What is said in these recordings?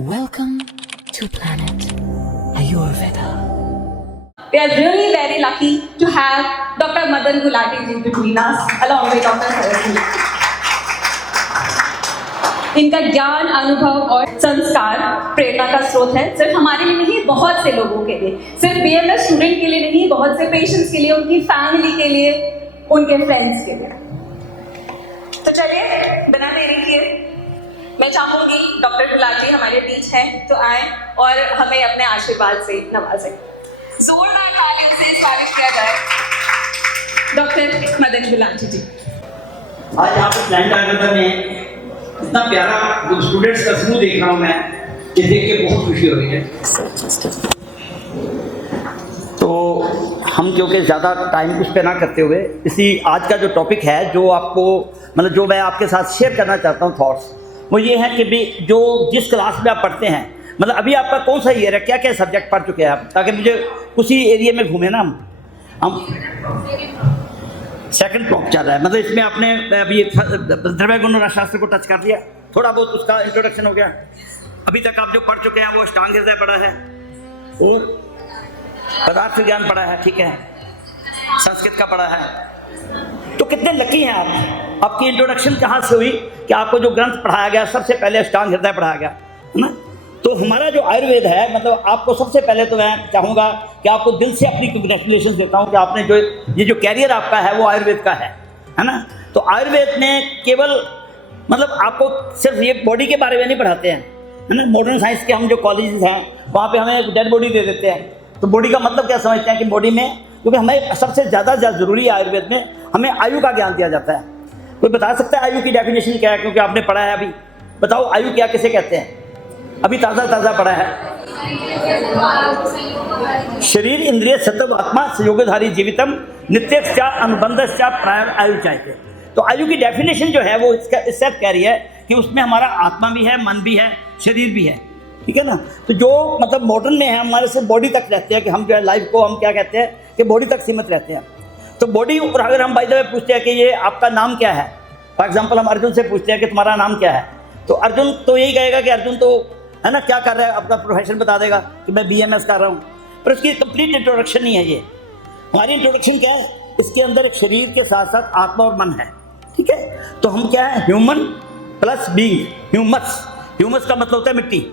Welcome to Planet Ayurveda. We are really very lucky to have Dr. Madan Gulati ji between us, along with Dr. Saraj ji. इनका ज्ञान, अनुभव और संस्कार प्रेरणा का स्रोत है, सिर्फ हमारे लिए नहीं, बहुत से लोगों के लिए, सिर्फ बीएमएस स्टूडेंट के लिए नहीं, बहुत से पेशेंट्स के लिए, उनकी फैमिली के लिए, उनके फ्रेंड्स के लिए। तो चलिए बिना देरी किए मैं चाहूंगी डॉक्टर गुलाटी हमारे बीच हैं तो आए और हमें अपने आशीर्वाद से नवाजें। जोरदार तालियों से स्वागत किया जाए डॉक्टर मदन गुलाटी जी। आज यहाँ पे प्लांट आगरतला में इतना प्यारा जो स्टूडेंट्स का समूह देख रहा हूँ मैं, ये देख के बहुत खुशी हो रही है। तो हम क्योंकि ज़्यादा टाइम उस पे ना करते हुए इसी आज का जो टॉपिक है, जो आपको मतलब जो मैं आपके साथ शेयर करना चाहता हूँ थॉट्स, वो ये है कि भी जो जिस क्लास में आप पढ़ते हैं, मतलब अभी आपका कौन सा ईयर है, क्या क्या सब्जेक्ट पढ़ चुके हैं आप, ताकि मुझे उसी एरिया में घूमे ना हम सेकंड टॉप चल रहा है, मतलब इसमें आपने अभी द्रव्य गुण शास्त्र को टच कर लिया, थोड़ा बहुत उसका इंट्रोडक्शन हो गया। अभी तक आप जो पढ़ चुके हैं वो अष्टांग हृदय पढ़ा है और पदार्थ विज्ञान पढ़ा है, ठीक है, संस्कृत का पढ़ा है। तो कितने लकी हैं आप, आपकी इंट्रोडक्शन कहाँ से हुई कि आपको जो ग्रंथ पढ़ाया गया सबसे पहले अष्टांग हृदय पढ़ाया गया, है ना। तो हमारा जो आयुर्वेद है, मतलब आपको सबसे पहले तो मैं चाहूँगा कि आपको दिल से अपनी कंग्रेचुलेशन देता हूँ कि आपने जो ये जो कैरियर आपका है वो आयुर्वेद का है ना। तो आयुर्वेद में केवल मतलब आपको सिर्फ ये बॉडी के बारे में नहीं पढ़ाते हैं, है ना। मॉडर्न साइंस के हम जो कॉलेजेस हैं वहाँ पे हमें एक डेड बॉडी दे देते हैं। तो बॉडी का मतलब क्या समझते हैं कि बॉडी में, क्योंकि हमें सबसे ज़्यादा ज़रूरी है आयुर्वेद में, हमें आयु का ज्ञान दिया जाता है। कोई बता सकता है आयु की डेफिनेशन क्या है, क्योंकि आपने पढ़ा है अभी, बताओ आयु क्या किसे कहते हैं, अभी ताज़ा पढ़ा है। शरीर इंद्रिय सत्व आत्मा संयोगधारी जीवितम नित्यस्या अनुबंधस्या प्राय आयु चाहिए। तो आयु की डेफिनेशन जो है वो इससे कह रही है कि उसमें हमारा आत्मा भी है, मन भी है, शरीर भी है, ठीक है ना। तो जो मतलब मॉडर्न में है, हमारे से बॉडी तक रहते हैं कि हम जो है लाइफ को हम क्या कहते हैं कि बॉडी तक सीमित रहते हैं। तो बॉडी, और अगर हम बाय द वे पूछते हैं कि ये आपका नाम क्या है, फॉर एग्जांपल हम अर्जुन से पूछते हैं कि तुम्हारा नाम क्या है, तो अर्जुन तो यही कहेगा कि अर्जुन तो है ना क्या कर रहा है, अपना प्रोफेशन बता देगा कि मैं बीएमएस कर रहा हूँ, पर उसकी कंप्लीट इंट्रोडक्शन नहीं है। ये हमारी इंट्रोडक्शन क्या है, इसके अंदर एक शरीर के साथ साथ आत्मा और मन है, ठीक है। तो हम क्या है, ह्यूमन प्लस बीइंग, ह्यूमस का मतलब होता है मिट्टी,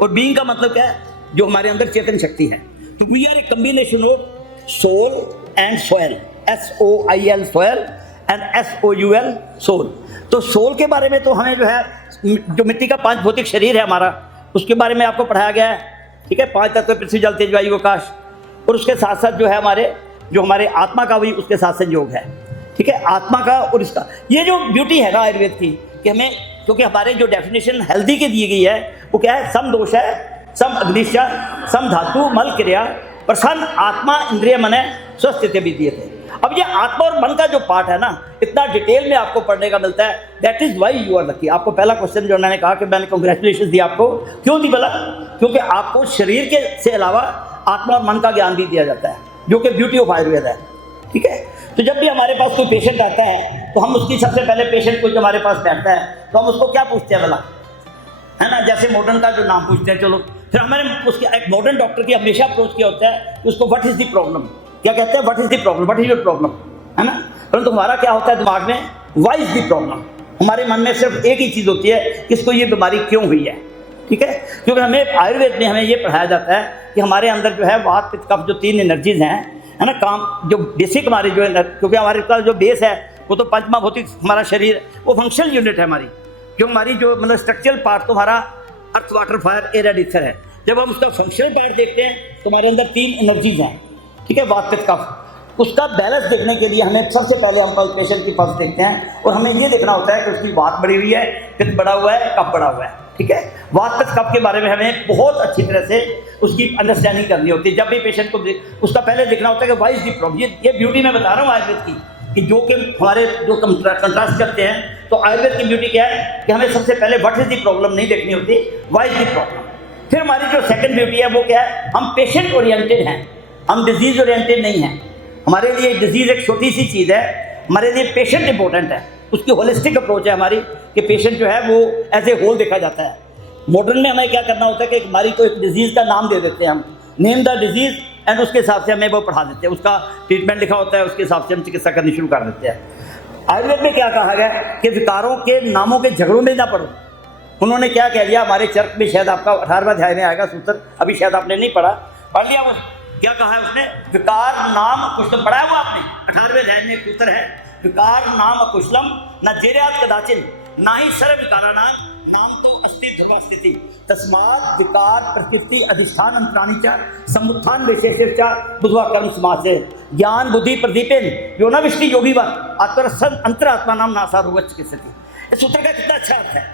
और बीइंग का मतलब क्या है, जो हमारे अंदर चेतन शक्ति है। तो we are a combination of soul and soil, SOIL soil and SOUL soul. तो सोल के बारे में तो हमें जो है, जो मिट्टी का 5 भौतिक शरीर है हमारा, उसके बारे में आपको पढ़ाया गया है, ठीक है। 5 तत्व पृथ्वी जल तेज वायु आकाश, और उसके साथ साथ जो है हमारे आत्मा का भी उसके साथ संयोग है, ठीक है, आत्मा का और इसका। ये जो ब्यूटी है ना आयुर्वेद की, कि हमें, क्योंकि हमारे जो डेफिनेशन हेल्दी की दी गई है वो क्या है, सम दोष है, सम अग्निश्चा, सम धातु मल क्रिया, प्रसन्न आत्मा इंद्रिय मन स्वस्थ भी दिए थे। अब ये आत्मा और मन का जो पार्ट है ना, इतना डिटेल में आपको पढ़ने का मिलता है, that is why you are lucky. आपको पहला क्वेश्चन जो मैंने कहा कि मैंने कांग्रेचुलेशन दी आपको, क्यों दी बोला, क्योंकि आपको शरीर के से अलावा आत्मा और मन का ज्ञान भी दिया जाता है, जो कि ब्यूटी ऑफ आयुर्वेद है, ठीक है। तो जब भी हमारे पास कोई पेशेंट आता है तो हम उसकी सबसे पहले पेशेंट को जो हमारे पास बैठता है तो हम उसको क्या पूछते हैं भला, है ना, जैसे मॉडर्न का जो नाम पूछते हैं, चलो फिर हमारे उसके एक मॉडर्न डॉक्टर की हमेशा अप्रोच किया होता है कि उसको व्हाट इज द प्रॉब्लम, क्या कहते हैं, what is the problem, what is your problem, है ना। परंतु हमारा क्या होता है दिमाग में, व्हाई इज द प्रॉब्लम। हमारे मन में सिर्फ एक ही चीज़ होती है कि इसको ये बीमारी क्यों हुई है, ठीक है। क्योंकि हमें आयुर्वेद में हमें ये पढ़ाया जाता है कि हमारे अंदर जो है वात पित्त कफ जो 3 एनर्जीज हैं, है ना, काम जो बेसिक हमारे जो है, क्योंकि हमारे का जो बेस है वो तो पंचमा भौतिक हमारा शरीर, वो फंक्शनल यूनिट है हमारी, जो हमारी जो मतलब स्ट्रक्चरल पार्ट तो हमारा earth water fire air and ether है। जब हम उसका फंक्शनल पार्ट देखते हैं तो हमारे अंदर 3 एनर्जीज हैं, ठीक है, वात पित्त कफ। उसका बैलेंस देखने के लिए हमें सबसे पहले हम पेशेंट की पल्स देखते हैं, और हमें ये देखना होता है कि उसकी वात बढ़ी हुई है, पित्त बढ़ा हुआ है, कफ बढ़ा हुआ है, ठीक है। वात पित्त कफ के बारे में हमें बहुत अच्छी तरह से उसकी अंडरस्टैंडिंग करनी होती है। जब भी पेशेंट को उसका पहले देखना होता है कि वाई इज दी प्रॉब्लम। ये ब्यूटी मैं बता रहा हूँ आयुर्वेद की, कि जो कि हमारे जो कंट्रास्ट करते हैं, तो आयुर्वेद की ब्यूटी क्या है कि हमें सबसे पहले व्हाट इज दी प्रॉब्लम नहीं देखनी होती, वाई इज दी प्रॉब्लम। फिर हमारी जो सेकंड ब्यूटी है वो क्या है, हम पेशेंट ओरिएंटेड हैं, हम डिजीज ओरिएंटेड नहीं हैं। हमारे लिए डिजीज एक छोटी सी चीज़ है, हमारे लिए पेशेंट इंपॉर्टेंट है। उसकी होलिस्टिक अप्रोच है हमारी कि पेशेंट जो है वो एज ए होल देखा जाता है मॉडर्न में हमें क्या करना होता है कि हमारी कोई डिजीज़ का नाम दे देते हैं हम, नेम द डिजीज़, एंड उसके हिसाब से हमें वो पढ़ा देते हैं, उसका ट्रीटमेंट लिखा होता है, उसके हिसाब से हम चिकित्सा करनी शुरू कर देते हैं। आयुर्वेद में क्या कहा गया कि विकारों के नामों के झगड़ों में ना पड़ो। उन्होंने क्या कह दिया, हमारे चर्क में शायद आपका 18वां अध्याय में आएगा सूत्र, अभी शायद आपने नहीं पढ़ा, पढ़ लिया वो। क्या कहा है उसने, विकार नाम कुशलम, पढ़ा है वो आपने, 18वें अध्याय में एक सूत्र है, विकार नाम कुशलम न जेर्यात कदाचिन ना ही सर्व विकारा नाम तो अस्ति ध्रुवा स्थिति तस्मात् विकार प्रकृति अधिष्ठान अंतराणी च समुत्थान विशेष च बुधवा कर्म समास से ज्ञान बुद्धि प्रदीपेन योनाविष्टि योगी व आत्मरसन अंतरात्मा नाम नासा रोग चिकित्सति। इस सूत्र का कितना अच्छा अर्थ है।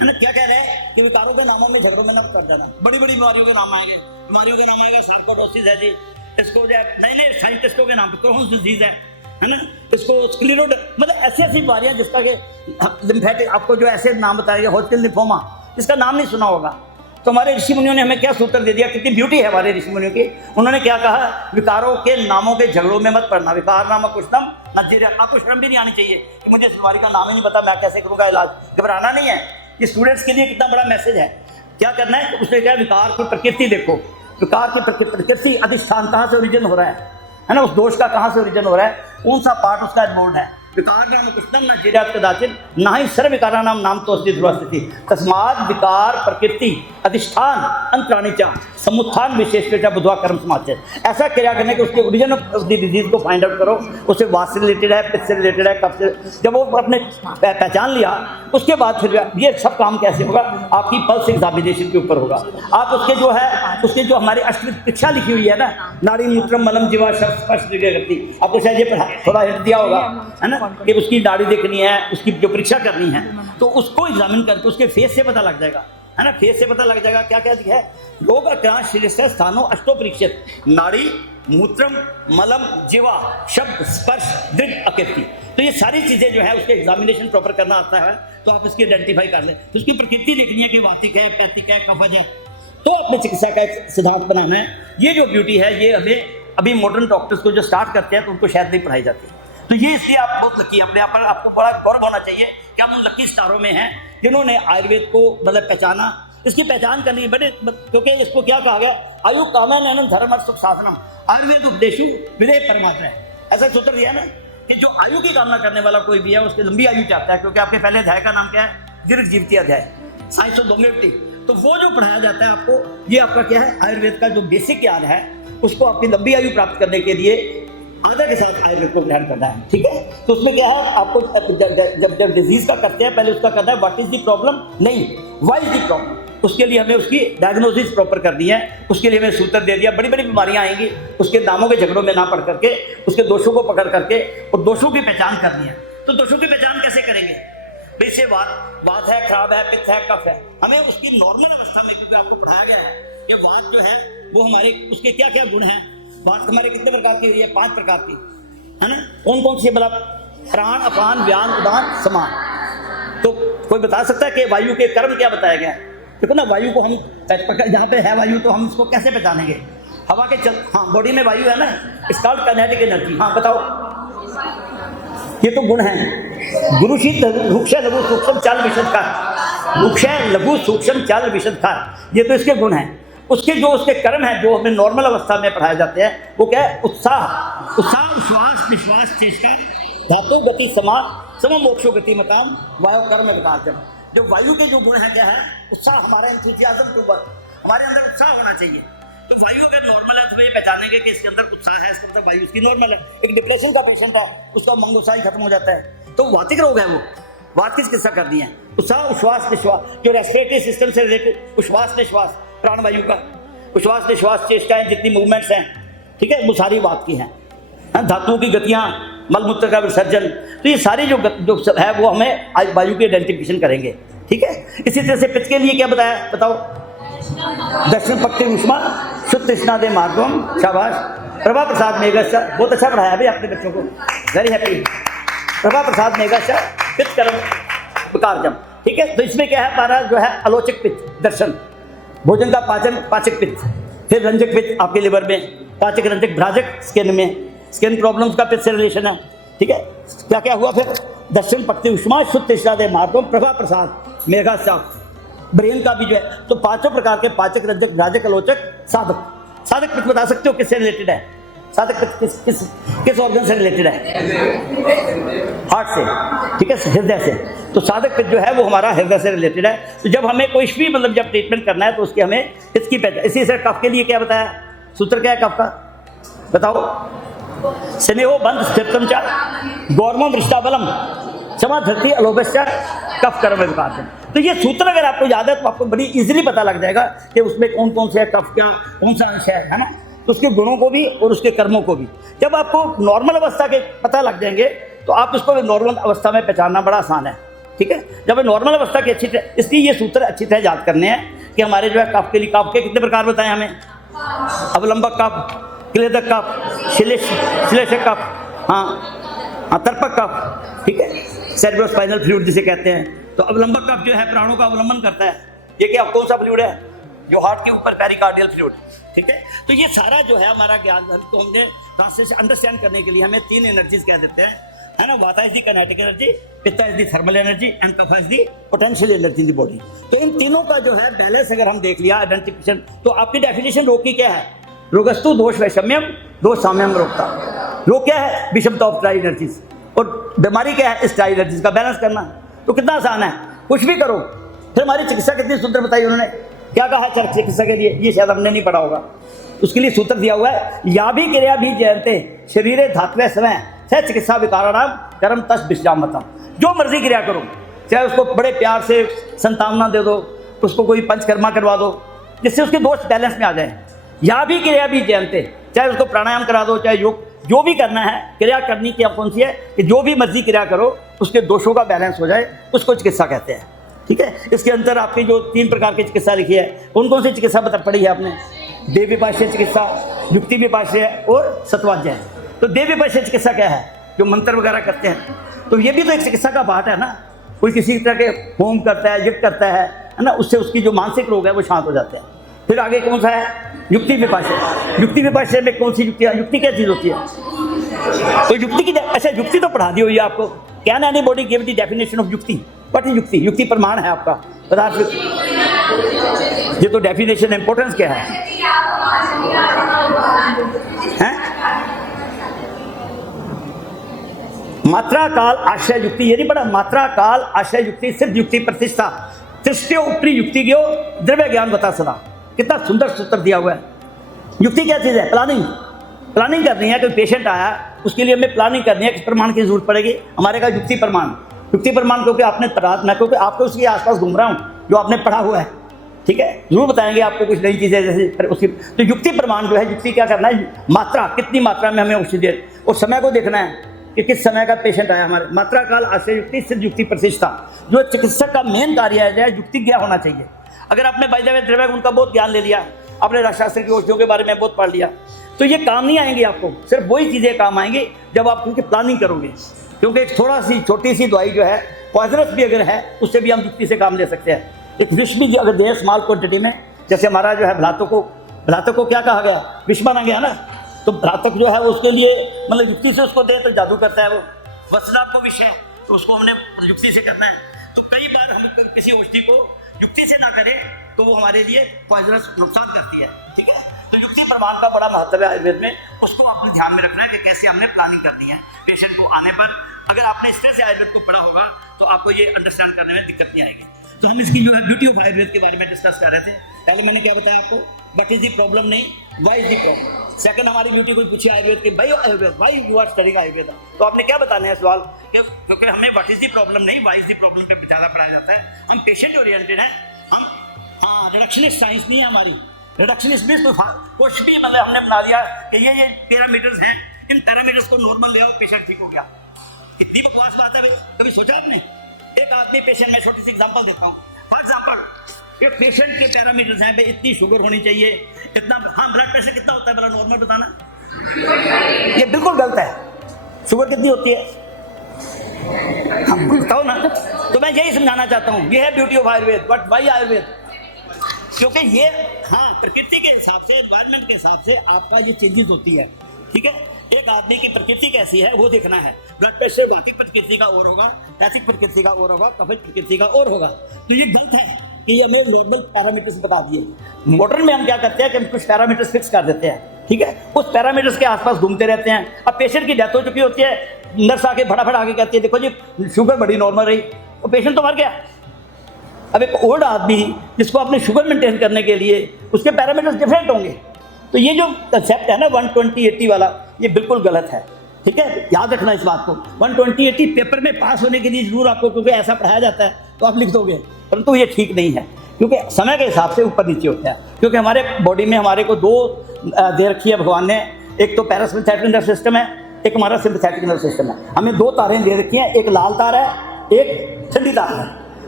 क्या कह रहे हैं कि विकारों के नामों में झगड़ों में न कर देना। बड़ी बड़ी बीमारियों के नाम आएंगे, बीमारियों का नाम आएगा सार्कोइडोसिस है जी, इसको जो है नए नए साइंटिस्टों के नाम पे क्रोन्स डिजीज है ना, इसको स्क्लेरोड, मतलब ऐसी ऐसी बीमारियां जिसका कि लिम्फेटिक, आपको जो ऐसे नाम बताएंगे हॉटकिन लिम्फोमा, इसका नाम नहीं सुना होगा। तो हमारे ऋषि मुनियों ने हमें क्या सूत्र दे दिया, कितनी ब्यूटी है हमारे ऋषि मुनियों की। उन्होंने क्या कहा, विकारों के नामों के झगड़ों में मत पड़ना, विकार नाम कुशलम न जेर्यात। आपको शर्म भी नहीं आनी चाहिए कि मुझे इस बीमारी का नाम ही नहीं पता, मैं कैसे करूँगा इलाज, घबराना नहीं है। ये स्टूडेंट्स के लिए कितना बड़ा मैसेज है। क्या करना है, उसने क्या, विकार की प्रकृति देखो, विकार की प्रकृति अधिष्ठान कहाँ से ओरिजिन हो रहा है ना, उस दोष का कहाँ से ओरिजिन हो रहा है, कौन सा पार्ट उसका इन्वॉल्व है। विकार नाम कुशलम न जेर्यात कदाचिन ना ही सर्व विकारा नाम तो अस्ति ध्रुवा स्थिति तस्मात् विकार प्रकृति अधिष्ठान अंतराणी च समुत्थान विशेष बुधवा कर्म समाज। ऐसा क्रिया करने के उसके ओरिजिन ऑफ द डिजीज को फाइंड आउट करो, उसे वात से रिलेटेड है, पित्त से रिलेटेड है, कफ से, जब वो अपने पहचान लिया उसके बाद फिर ये सब काम कैसे होगा, आपकी पल्स एग्जामिनेशन के ऊपर होगा। आप उसके जो है, उसके जो हमारी अष्टशिक्षा लिखी हुई है ना, नाड़ी मूत्रम मलम जीवा शब्द स्पर्श करती, आपको शायद ये थोड़ा हिंट दिया होगा है ना, कि उसकी दाढ़ी देखनी है, उसकी जो परीक्षा करनी है, तो उसको एग्जामिन करके उसके फेस से पता लग जाएगा है ना, फेस से पता लग जाएगा क्या क्या है। योग अक्रांत शरीर स्थानों अष्टो परीक्षित, नाड़ी मूत्रम मलम जीवा शब्द स्पर्श दृढ़ आकृति, तो ये सारी चीजें जो है उसके एग्जामिनेशन प्रॉपर करना आता है, तो आप इसकी आइडेंटिफाई कर लें। तो उसकी प्रकृति देखनी है कि वातिक है, पैथिक है, कफज है, तो अपने चिकित्सा का एक सिद्धांत बनाना है। ये जो ब्यूटी है ये हमें अभी मॉडर्न डॉक्टर्स को जो स्टार्ट करते हैं तो उनको शायद नहीं पढ़ाई जाती। तो ये इसलिए आप बहुत लकी, अपने आप पर आपको बड़ा गौरव होना चाहिए कि आप उन लकी स्टारों में हैं जिन्होंने आयुर्वेद को मतलब पहचाना, इसकी पहचान करनी है बड़े, क्योंकि इसको क्या कहा गया, आयु कामन धर्म सुख साधनम आयुर्वेद उपदेशु विदेह परमात्मा है, ऐसा सूत्र दिया ना कि जो आयु की कामना करने वाला कोई भी है उसकी लंबी आयु चाहता है। क्योंकि आपके पहले अध्याय का नाम क्या है, दीर्घ जीवती अध्याय, साइंस ऑफ लॉन्गेविटी। तो वो जो पढ़ाया जाता है आपको, ये आपका क्या है, आयुर्वेद का जो बेसिक ज्ञान है उसको आपकी लंबी आयु प्राप्त करने के लिए आदर के साथ आयुर्वेद को ग्रहण करना है। ठीक है, तो उसमें क्या है, आपको जब डिजीज का करते हैं पहले उसका करना है व्हाट इज द प्रॉब्लम, नहीं व्हाई इज द प्रॉब्लम, उसके लिए हमें उसकी डायग्नोसिस प्रॉपर करनी है। उसके लिए हमें सूत्र दे दिया, बड़ी बड़ी बीमारियां आएंगी उसके नामों के झगड़ों में ना पड़ करके उसके दोषों को पकड़ करके और दोषों की पहचान करनी है। तो दोषों की पहचान कैसे करेंगे, वैसे वात है, खराब है, पित्त है, कफ है, हमें उसकी नॉर्मल अवस्था में, क्योंकि आपको पढ़ाया गया है कि वात जो है वो हमारे उसके क्या क्या गुण हैं। वात हमारे कितने प्रकार की हुई है, 5 प्रकार की है ना, कौन कौन सी, मतलब प्राण, अपान, व्यान, उदान, समान। तो कोई बता सकता है कि वायु के कर्म क्या बताया गया है। देखो ना, वायु को हम जहाँ पे है वायु तो हम इसको कैसे पहचानेंगे, हवा के चल, हाँ बॉडी में वायु है ना, इट्स कॉल्ड काइनेटिक एनर्जी। हाँ बताओ, ये तो गुण है। गुरुशीत रुक्ष लघु सूक्ष्म चाल विशदकार, रुक्ष लघु सूक्ष्म चाल विशदकार, ये तो इसके गुण हैं। उसके जो उसके कर्म हैं जो हमें नॉर्मल अवस्था में पढ़ाए जाते हैं वो क्या है, उत्साह, श्वास विश्वास चेष्टा धातु गति सम मोक्षो गति मकाम वायु कर्म विकार्यम। जो वायु के जो गुण है क्या है, उत्साह, हमारे एंथुसियाज्म के ऊपर हमारे अंदर उत्साह होना चाहिए। तो वायु अगर नॉर्मल है तो ये पहचानेंगे कि इसके अंदर उत्साह है, इसके अंदर वायु इसकी नॉर्मल है। एक डिप्रेशन का पेशेंट है, उसका मंगोसाई खत्म हो जाता है, तो वातिक रोग है, वो वात की चिकित्सा करनी है। उत्साह उश्वास निश्वास, जो रेस्पिरेटरी सिस्टम से रिलेटेड उश्वास निश्वास, प्राणवायु का उश्वास निश्वास चेष्टाएं जितनी मूवमेंट्स हैं, ठीक है, वो सारी वात की हैं। धातुओं की गतियाँ, मलमूत्र का विसर्जन, तो ये सारी जो है वो हमें आज वायु की आइडेंटिफिकेशन करेंगे। ठीक है, इसी तरह से पित्त के लिए क्या बताया, बताओ, दक्षिण पक्ति उष्मा शुद्ध तृष्णा दे मार्गम, शाबाश। प्रभा प्रसाद मेघश्चा, बहुत अच्छा पढ़ाया भाई अपने बच्चों को, वेरी हैप्पी। प्रभा प्रसाद मेघश्चा पित्त कर्म विकारजम। ठीक है, तो इसमें क्या है, हमारा जो है आलोचक पित्त, दर्शन, भोजन का पाचन, पाचक पित्त, फिर रंजक पित्त आपके लिवर में, पाचक रंजक भ्राजक स्किन में, स्किन प्रॉब्लम्स का पित्त से रिलेशन है। ठीक है, क्या क्या हुआ फिर, दक्षिण पक्ति उष्मा शुद्ध तृष्णा दे मार्गम, प्रभा प्रसाद मेघश्चा ब्रेन का भी जो है। तो पांचों प्रकार के पाचक, रंजक, राजक, आलोचक, साधक। साधक पित्त बता सकते हो किससे रिलेटेड है? साधक पित्त किस ऑर्गन से रिलेटेड है? हार्ट से, ठीक है, हृदय से। तो साधक पित्त जो है वो हमारा हृदय से रिलेटेड है। तो जब हमें कोई भी मतलब जब ट्रीटमेंट करना है तो उसकी हमें इसकी पहचान। इसी से कफ के लिए क्या बताया, सूत्र क्या है कफ का, बताओ? स्नेहो बंध स्थिरतम च गौरवम रिष्टाबलम क्षमा धरती अलोभश्च कफ कर्म विपाक। तो ये सूत्र अगर आपको याद है तो आपको बड़ी इजीली पता लग जाएगा कि उसमें कौन कौन से कफ क्या कौन सा विषय है ना, तो उसके गुणों को भी और उसके कर्मों को भी। जब आपको नॉर्मल अवस्था के पता लग जाएंगे तो आप उसको नॉर्मल अवस्था में पहचानना बड़ा आसान है, ठीक है। जब नॉर्मल अवस्था की अच्छी तरह, इसलिए ये सूत्र अच्छी तरह याद करने हैं कि हमारे जो है कफ के लिए, कफ के कितने प्रकार बताएं हमें? अवलंबक कफ, क्लेदक कफ, श्लेषक कफ, हाँ तर्पक कफ, ठीक है, सेरेब्रोस्पाइनल फ्लूइड जिसे कहते हैं। तो अवलंबक कफ जो है प्राणों का अवलंबन करता है। ये क्या कौन सा फ्लूइड है? जो हार्ट के ऊपर पेरिकार्डियल फ्लूइड, ठीक है। तो ये सारा जो है हमारा ज्ञान तो हमने ट्रांसलेशन अंडरस्टैंड करने के लिए हमें तीन एनर्जीज कह देते हैं, है ना। Vata is the kinetic energy, pitta is the thermal energy and kapha is the potential energy in the body. तो इन तीनों का जो है बैलेंस अगर हम देख लिया आइडेंटिफिकेशन, तो आपकी डेफिनेशन रोग की क्या है? रोगस्तु दोष वैषम्यम दोष साम्यम रोगता। रोग क्या है? विषमता ऑफ ट्राई एनर्जीज, और बीमारी क्या है? इस ट्राई एनर्जीज का बैलेंस करना। तो कितना आसान है, कुछ भी करो। फिर हमारी चिकित्सा कितनी सूत्र बताई उन्होंने, क्या कहा है चिकित्सा के लिए? ये शायद हमने नहीं पढ़ा होगा, उसके लिए सूत्र दिया हुआ है, या भी क्रिया भी जयंते शरीरे धात्वे समय से चिकित्सा विकाराणाम कर्म तस् विश्रामतम। जो मर्जी क्रिया करो, चाहे उसको बड़े प्यार से संतावना दे दो, उसको कोई पंचकर्मा करवा दो जिससे उसके दोष बैलेंस में आ जाए। या भी क्रिया भी जयंते, चाहे उसको प्राणायाम करा दो, चाहे योग, जो भी करना है क्रिया करनी की कौन सी है कि जो भी मर्जी क्रिया करो उसके दोषों का बैलेंस हो जाए, उसको चिकित्सा कहते हैं, ठीक है। इसके अंदर आपकी जो तीन प्रकार की चिकित्सा लिखी है, कौन कौन सी चिकित्सा बता पड़ी है आपने? देव विपाश्य चिकित्सा, युक्ति विपाश्य और सत्वाध्याय। तो देव विपाश्य चिकित्सा क्या है? जो मंत्र वगैरह करते हैं, तो ये भी तो एक चिकित्सा का पार्ट है ना। कोई किसी तरह के होम करता है, यज्ञ करता है ना, उससे उसकी जो मानसिक रोग है वो शांत हो जाते हैं। फिर आगे कौन सा है? युक्ति विपाश्य। युक्ति विपाश्य में कौन सी युक्ति है? युक्ति क्या चीज़ होती है? तो युक्ति की, अच्छा युक्ति तो पढ़ा दी हुई है आपको। Can anybody give the definition of युक्ति? व्हाट इज युक्ति? युक्ति प्रमाण है आपका पदार्थ। ये तो डेफिनेशन इंपॉर्टेंस क्या है? मात्रा काल आश्रय युक्ति, ये नहीं पढ़ा? मात्रा काल आश्रय युक्ति सिद्ध युक्ति प्रतिष्ठा तृष्टि उपरी युक्ति ज्ञो द्रव्य ज्ञान बता सदा। कितना सुंदर सूत्र दिया हुआ है। युक्ति क्या चीज़ है? प्लानिंग। प्लानिंग करनी है, कोई पेशेंट आया उसके लिए हमें प्लानिंग करनी है, किस प्रमाण की जरूरत पड़ेगी? हमारे का युक्ति प्रमाण। युक्ति प्रमाण क्योंकि आपने पढ़ा, मैं क्योंकि आपको उसके आसपास घूम रहा हूँ जो आपने पढ़ा हुआ है, ठीक है। जरूर बताएंगे आपको कुछ नई चीज़ें जैसे उसकी। तो युक्ति प्रमाण जो है, युक्ति क्या करना है? मात्रा, कितनी मात्रा में हमें ऑक्सीजन, और समय को देखना है कि किस समय का पेशेंट आया हमारे। मात्रा काल आश्रय युक्ति सिद्ध युक्ति प्रतिष्ठा। जो चिकित्सक का मेन कार्य है युक्ति ज्ञान होना चाहिए। अगर आपने बाय द वे द्रव्य गुण का बहुत ज्ञान ले लिया, आपने रसशास्त्र की औषधियों के बारे में बहुत पढ़ लिया, तो ये काम नहीं आएंगी आपको। सिर्फ वही चीज़ें काम आएंगी जब आप उनकी प्लानिंग करोगे। क्योंकि एक थोड़ा सी छोटी सी दवाई जो है, पॉइजनस भी अगर है, उससे भी हम युक्ति से काम ले सकते हैं। एक विष भी अगर दे स्मॉल क्वांटिटी में, जैसे हमारा जो है भ्रातक को क्या कहा गया? विष माना गया ना। तो भ्रातक जो है उसके लिए मतलब युक्ति से उसको दे तो जादू करता है वो। वसना को विष है तो उसको हमने युक्ति से करना है। तो कई बार हम किसी औषधि को युक्ति से ना करें तो वो हमारे लिए पॉइजनस नुकसान करती है, ठीक है। तो युक्ति प्रमाण का बड़ा महत्व है आयुर्वेद में, उसको आपने ध्यान में रखना है कि कैसे हमने प्लानिंग करनी है पेशेंट को आने पर। अगर आपने इस तरह से आयुर्वेद को पढ़ा होगा तो आपको ये अंडरस्टैंड करने में दिक्कत नहीं आएगी। तो हम इसकी जो है ब्यूटी ऑफ आयुर्वेद के बारे में डिस्कस कर रहे थे। पहले मैंने क्या बताया आपको? व्हाट इज द प्रॉब्लम, नहीं why is the problem. Second हमारी ब्यूटी कोई पूछे आयुर्वेद के, भाई Ayurveda why you are studying Ayurveda, तो आपने क्या बताना है सवाल? क्योंकि हमें व्हाट इज द प्रॉब्लम नहीं व्हाई इज द प्रॉब्लम पे ज़्यादा पढ़ाया जाता है। हम पेशेंट ओरिएंटेड है, हम रिडक्शनिस्ट साइंस नहीं है हमारी। रिडक्शनिस्ट भी कुछ भी मतलब हमने बना दिया कि ये पैरामीटर्स हैं, इन पैरामीटर्स को नॉर्मल ले आओ, पेशेंट ठीक हो गया। इतनी बकवास बात है, कभी सोचा आपने? एक आदमी पेशेंट, मैं छोटी सी एग्जांपल देता हूँ। फॉर एग्जांपल एक पेशेंट के पैरामीटर्स हैं, भाई इतनी शुगर होनी चाहिए, इतना, हाँ ब्लड प्रेशर कितना होता है मेरा नॉर्मल बताना? ये बिल्कुल गलत है। शुगर कितनी होती है? बताओ ना। तो मैं यही समझाना चाहता हूँ, ये है beauty of Ayurveda. But why Ayurveda? क्योंकि ये हाँ प्रकृति के हिसाब से, एनवायरनमेंट के हिसाब से आपका ये चेंजेस होती है, ठीक है। एक आदमी की प्रकृति कैसी है वो देखना है। ब्लड प्रेशर वातिक प्रकृति का और होगा, ऐसिक प्रकृति का और होगा, कफिक प्रकृति का और होगा। तो ये गलत है कि ये हमें नॉर्मल पैरामीटर्स बता दिए। मॉडर्न में हम क्या करते हैं कि हम कुछ पैरामीटर्स फिक्स कर देते हैं, ठीक है, उस पैरामीटर्स के आसपास घूमते रहते हैं। अब पेशेंट की डेथ हो चुकी होती है, नर्स आके फटाफट आके कहती है देखो जी शुगर बड़ी नॉर्मल रही, तो पेशेंट तो मर गया। अब एक ओल्ड आदमी जिसको अपने शुगर मेंटेन करने के लिए उसके पैरामीटर्स डिफरेंट होंगे, तो ये जो कंसेप्ट है ना 120/80 वाला, ये बिल्कुल गलत है, ठीक है, याद रखना इस बात को। 120/80 पेपर में पास होने के लिए जरूर आपको, क्योंकि ऐसा पढ़ाया जाता है तो आप लिख दोगे, परंतु ये ठीक नहीं है, क्योंकि समय के हिसाब से ऊपर नीचे होता है। क्योंकि हमारे बॉडी में हमारे को दो दे रखी है भगवान ने, एक तो पैरासिम्पैथेटिक नर्वस सिस्टम है, एक हमारा सिम्पैथेटिक नर्वस सिस्टम है। हमें दो तारें दे रखी हैं, एक लाल तार है, एक ठंडी तार है।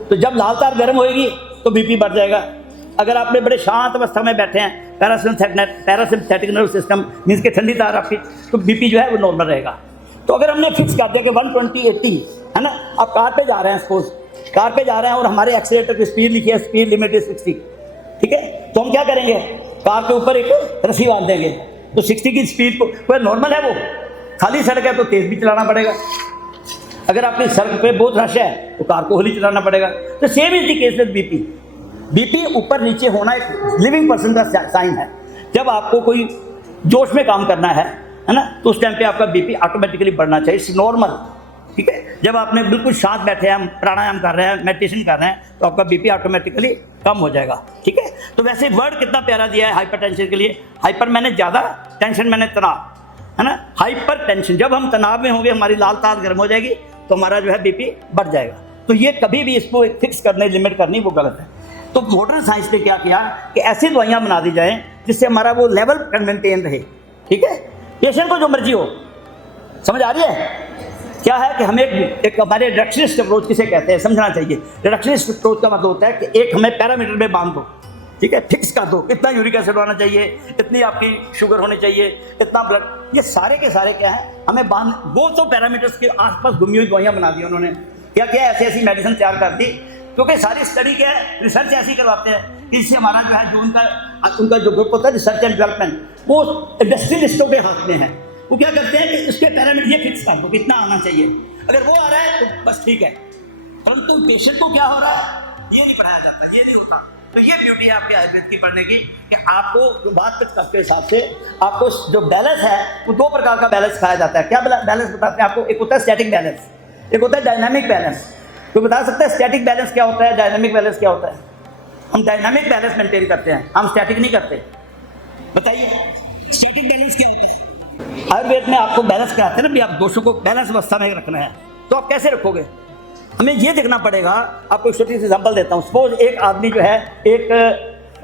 तो जब लाल तार गर्म होएगी तो बीपी बढ़ जाएगा। अगर आपने बड़े शांत अवस्था में बैठे हैं, पैरासिम्पैथेटिक नर्वस सिस्टम मीन्स के ठंडी तार आपकी, तो बीपी जो है वो नॉर्मल रहेगा। तो अगर हमने फिक्स कर दिया कि 120/80 है ना, आप कार पे जा रहे हैं, सपोज कार पे जा रहे हैं और हमारे एक्सीलेटर की स्पीड लिखी है, स्पीड लिमिट है 60, ठीक है, तो हम क्या करेंगे, कार के ऊपर एक रस्सी बांध देंगे, तो 60 की स्पीड को नॉर्मल है, वो खाली सड़क है तो तेज भी चलाना पड़ेगा। अगर आपकी सड़क पे बहुत रश है तो कार को होली चलाना पड़ेगा। तो same is the case with BP. BP ऊपर नीचे होना एक लिविंग पर्सन का साइन है। जब आपको कोई जोश में काम करना है ना, तो उस टाइम पे आपका बीपी ऑटोमेटिकली बढ़ना चाहिए, इट्स नॉर्मल, ठीक है। जब आपने बिल्कुल शांत बैठे हैं, हम प्राणायाम कर रहे हैं, मेडिटेशन कर रहे हैं, तो आपका बीपी ऑटोमेटिकली कम हो जाएगा, ठीक है। तो वैसे वर्ड कितना प्यारा दिया है हाइपरटेंशन के लिए। हाइपर मैंने ज़्यादा, टेंशन मैंने तनाव, है ना, हाइपर टेंशन। जब हम तनाव में होंगे, हमारी लाल तार गर्म हो जाएगी तो हमारा जो है बीपी बढ़ जाएगा। तो ये कभी भी इसको फिक्स करने, लिमिट करनी, वो गलत है। तो मॉडर्न साइंस ने क्या किया कि ऐसी दवाइयाँ बना दी जाएं जिससे हमारा वो लेवल मेंटेन रहे, ठीक है। पेशेंट को जो मर्जी हो, समझ आ रही है क्या है कि हमें एक हमारे रिडक्शनिस्ट अप्रोच किसे कहते हैं समझना चाहिए। रिडक्शनिस्ट अप्रोच का मतलब होता है कि एक हमें पैरामीटर में बांध दो, ठीक है, फिक्स कर दो, इतना यूरिक एसिड होना चाहिए, इतनी आपकी शुगर होनी चाहिए, इतना ब्लड, ये सारे के सारे क्या है, हमें बांध, वो तो पैरामीटर्स के आसपास घूमी हुई दवाइयाँ बना दी उन्होंने। क्या क्या ऐसी ऐसी मेडिसिन तैयार कर दी, क्योंकि सारी स्टडी क्या है, रिसर्च ऐसी करवाते हैं कि इससे हमारा जो है, जो उनका जो ग्रुप होता है रिसर्च एंड डेवलपमेंट, वो इंडस्ट्रियलिस्टों के हाथ में है। वो क्या करते हैं कि इसके पैरामीटर ये फिक्स कर दो, कितना आना चाहिए, अगर वो आ रहा है तो बस ठीक है, परंतु पेशेंट को क्या हो रहा है ये नहीं पढ़ाया जाता, ये नहीं होता। तो ये ब्यूटी है आपके आयुर्वेद की पढ़ने की कि आपको जो बात के हिसाब से आपको जो बैलेंस है, वो दो प्रकार का बैलेंस खाया जाता है। क्या बैलेंस बताते हैं आपको, एक होता है स्टैटिक बैलेंस, एक होता है डायनामिक बैलेंस। तो बता सकते हैं स्टैटिक बैलेंस क्या होता है, डायनामिक बैलेंस क्या होता है? हम डायनामिक बैलेंस मेंटेन करते हैं, हम स्टैटिक नहीं करते। बताइए स्टैटिक बैलेंस क्या होता है? आयुर्वेद में आपको बैलेंस कराते हैं ना, भी आप दोषों को बैलेंस अवस्था में रखना है, तो आप कैसे रखोगे? हमें ये देखना पड़ेगा। आपको एक छोटी सी एग्जांपल देता हूँ। सपोज एक आदमी जो है एक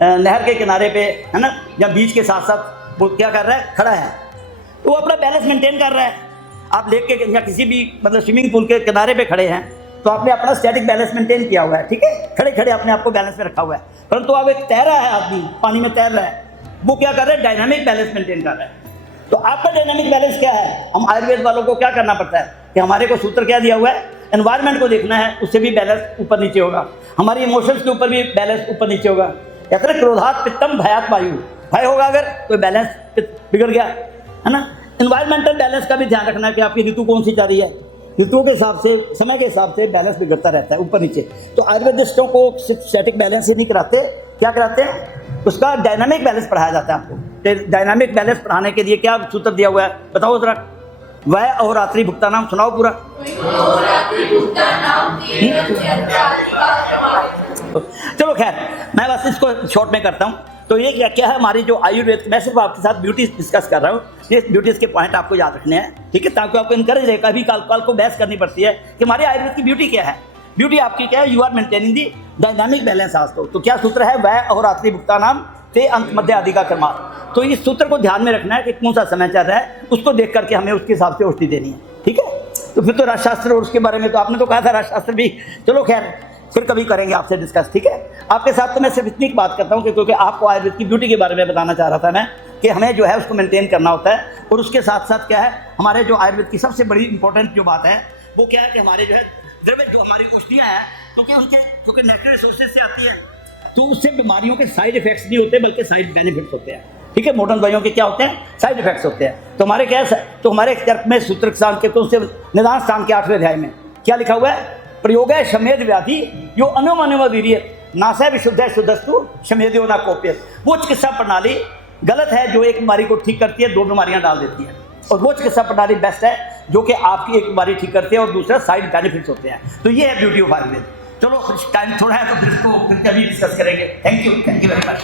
नहर के किनारे पे, है ना, या बीच के साथ साथ वो क्या कर रहा है, खड़ा है, तो वो अपना बैलेंस मेंटेन कर रहा है। आप लेक के या किसी भी मतलब स्विमिंग पूल के किनारे पे खड़े हैं, तो आपने अपना स्टैटिक बैलेंस मेंटेन किया हुआ है, ठीक है, खड़े खड़े अपने आप को बैलेंस में रखा हुआ है। परंतु अब एक तैर रहा है आदमी, पानी में तैर रहा है, वो क्या कर रहा है, डायनामिक बैलेंस मेंटेन कर रहा है। तो आपका डायनामिक बैलेंस क्या है? हम आयुर्वेद वालों को क्या करना पड़ता है कि हमारे को सूत्र क्या दिया हुआ है, एनवायरनमेंट को देखना है, उससे भी बैलेंस ऊपर नीचे होगा, हमारी इमोशंस के ऊपर भी बैलेंस ऊपर नीचे होगा। यत्र क्रोधात पित्तम भयात वायु, भय होगा अगर तो बैलेंस बिगड़ गया, है ना। इन्वायरमेंटल बैलेंस का भी ध्यान रखना है कि आपकी ऋतु कौन सी जा रही है, ऋतुओं के हिसाब से, समय के हिसाब से बैलेंस बिगड़ता रहता है ऊपर नीचे। तो आयुर्वेदिस्टों को स्टैटिक बैलेंस ही नहीं कराते, क्या कराते हैं, उसका डायनामिक बैलेंस पढ़ाया जाता है। आपको डायनामिक बैलेंस पढ़ाने के लिए क्या सूत्र दिया हुआ है बताओ जरा। वह अहोरात्रि भुक्ता नाम सुनाओ पूरा। चलो खैर, मैं बस इसको शॉर्ट में करता हूँ। तो ये क्या क्या है हमारी जो आयुर्वेद, मैं सिर्फ आपके साथ ब्यूटी डिस्कस कर रहा हूँ, ये ब्यूटीज के पॉइंट आपको याद रखने हैं, ठीक है, ताकि आपको इनकरेज रहे। कभी काल को बहस करनी पड़ती है कि हमारे आयुर्वेद की ब्यूटी क्या है। ब्यूटी आपकी क्या है, you are maintaining the dynamic balance आज। तो क्या सूत्र है, वह अहोरात्रि भुक्ता नाम ते अंत मध्य आदि का कर्मा। तो इस सूत्र को ध्यान में रखना है कि कौन सा समय चल रहा है, उसको देख करके हमें उसके हिसाब से औषधि देनी है, ठीक है। तो फिर तो राजशास्त्र और उसके बारे में तो आपने तो कहा था राजशास्त्र भी, चलो खैर फिर कभी करेंगे आपसे डिस्कस, ठीक है। आपके साथ तो मैं सिर्फ इतनी बात करता हूँ कि क्योंकि आपको आयुर्वेद की ब्यूटी के बारे में बताना चाह रहा था मैं, कि हमें जो है उसको मेंटेन करना होता है। और उसके साथ साथ क्या है, हमारे जो आयुर्वेद की सबसे बड़ी इंपॉर्टेंट जो बात है वो क्या है कि हमारे जो है द्रव्य, जो हमारी औषधियाँ हैं, क्योंकि उनके क्योंकि नेचुरल रिसोर्सेज से आती है, तो उससे बीमारियों के साइड इफेक्ट्स नहीं होते बल्कि साइड बेनिफिट्स होते हैं, ठीक है। मॉडर्न दवाइयों के क्या होते हैं, साइड इफेक्ट्स होते हैं। तो हमारे क्या है, तो हमारे तर्क में सूत्र स्थान के, तो उससे निदान स्थान के 8वें अध्याय में क्या लिखा हुआ है, प्रयोग है शमेद व्याधि यो अनुमनववीर्य नासा विशुद्ध शुद्धस्तु शमेद्यो ना कोप्यत। वो चिकित्सा प्रणाली गलत है जो एक बीमारी को ठीक करती है, 2 बीमारियां डाल देती है, और वो चिकित्सा प्रणाली बेस्ट है जो कि आपकी एक बीमारी ठीक करती है और दूसरा साइड बेनिफिट्स होते हैं। तो ये है ब्यूटी ऑफ आयुर्वेद। चलो टाइम थोड़ा है तो फिर इसको फिर कभी डिस्कस करेंगे। Thank you very much.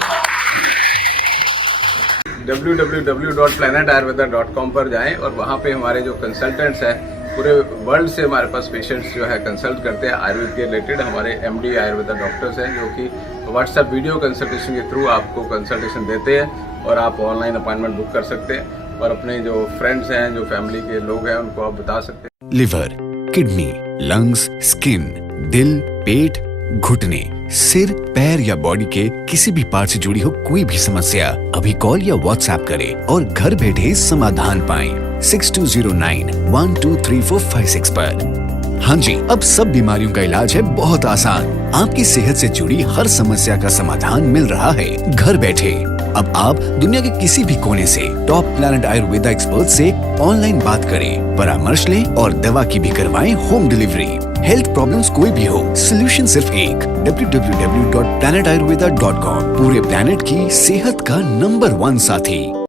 www.planetayurveda.com पर जाएं और वहाँ पे हमारे जो कंसल्टेंट्स हैं पूरे वर्ल्ड से हमारे पास पेशेंट्स जो है कंसल्ट करते हैं आयुर्वेद के रिलेटेड। हमारे MD आयुर्वेदा डॉक्टर्स हैं जो कि व्हाट्सएप वीडियो कंसल्टेशन के थ्रू आपको कंसल्टेशन देते हैं और आप ऑनलाइन अपॉइंटमेंट बुक कर सकते हैं और अपने जो फ्रेंड्स हैं, जो फैमिली के लोग हैं, उनको आप बता सकते हैं। लिवर, किडनी, लंग्स, स्किन, दिल, पेट, घुटने, सिर, पैर या बॉडी के किसी भी पार्ट से जुड़ी हो कोई भी समस्या अभी कॉल या व्हाट्सएप करें और घर बैठे समाधान पाएं 6209123456 पर। हाँ जी, अब सब बीमारियों का इलाज है बहुत आसान। आपकी सेहत से जुड़ी हर समस्या का समाधान मिल रहा है घर बैठे। अब आप दुनिया के किसी भी कोने से टॉप प्लैनेट आयुर्वेदा एक्सपर्ट से ऑनलाइन बात करें, परामर्श लें और दवा की भी करवाएं होम डिलीवरी। हेल्थ प्रॉब्लम्स कोई भी हो, सोल्यूशन सिर्फ एक, www.planetayurveda.com। पूरे प्लैनेट की सेहत का नंबर 1 साथी।